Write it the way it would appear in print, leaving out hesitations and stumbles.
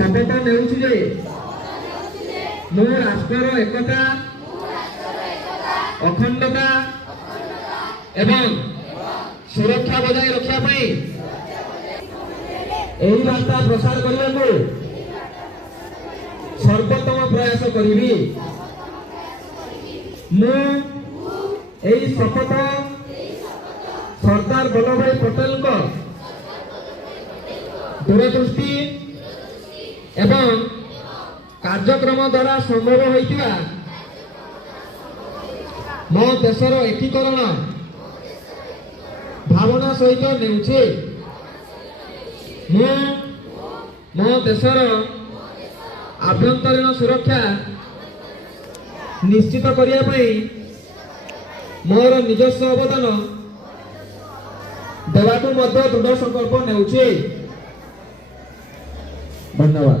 ଶପଥ ନେଉଛି ଯେ ମୁଁ ରାଷ୍ଟ୍ରର ଏକତା ଅଖଣ୍ଡତା ଏବଂ ସୁରକ୍ଷା ବଜାୟ ରଖିବା ପାଇଁ ଏହି ବାର୍ତ୍ତା ପ୍ରସାର କରିବାକୁ ସର୍ବୋତ୍ତମ ପ୍ରୟାସ କରିବି। ମୁଁ ଏହି ଶପଥ ସର୍ଦ୍ଦାର ବଲ୍ଲଭଭାଇ ପଟେଲଙ୍କ ଦୂରଦୃଷ୍ଟି ଏବଂ କାର୍ଯ୍ୟକ୍ରମ ଦ୍ୱାରା ସମ୍ଭବ ହୋଇଥିବା ମୋ ଦେଶର ଏକୀକରଣ ଭାବନା ସହିତ ନେଉଛି। ମୁଁ ମୋ ଦେଶର ଆଭ୍ୟନ୍ତରୀଣ ସୁରକ୍ଷା ନିଶ୍ଚିତ କରିବା ପାଇଁ ମୋର ନିଜସ୍ୱ ଅବଦାନ ଦେବାକୁ ମଧ୍ୟ ଦୃଢ଼ ସଂକଳ୍ପ ନେଉଛି। ଧନ୍ୟବାଦ।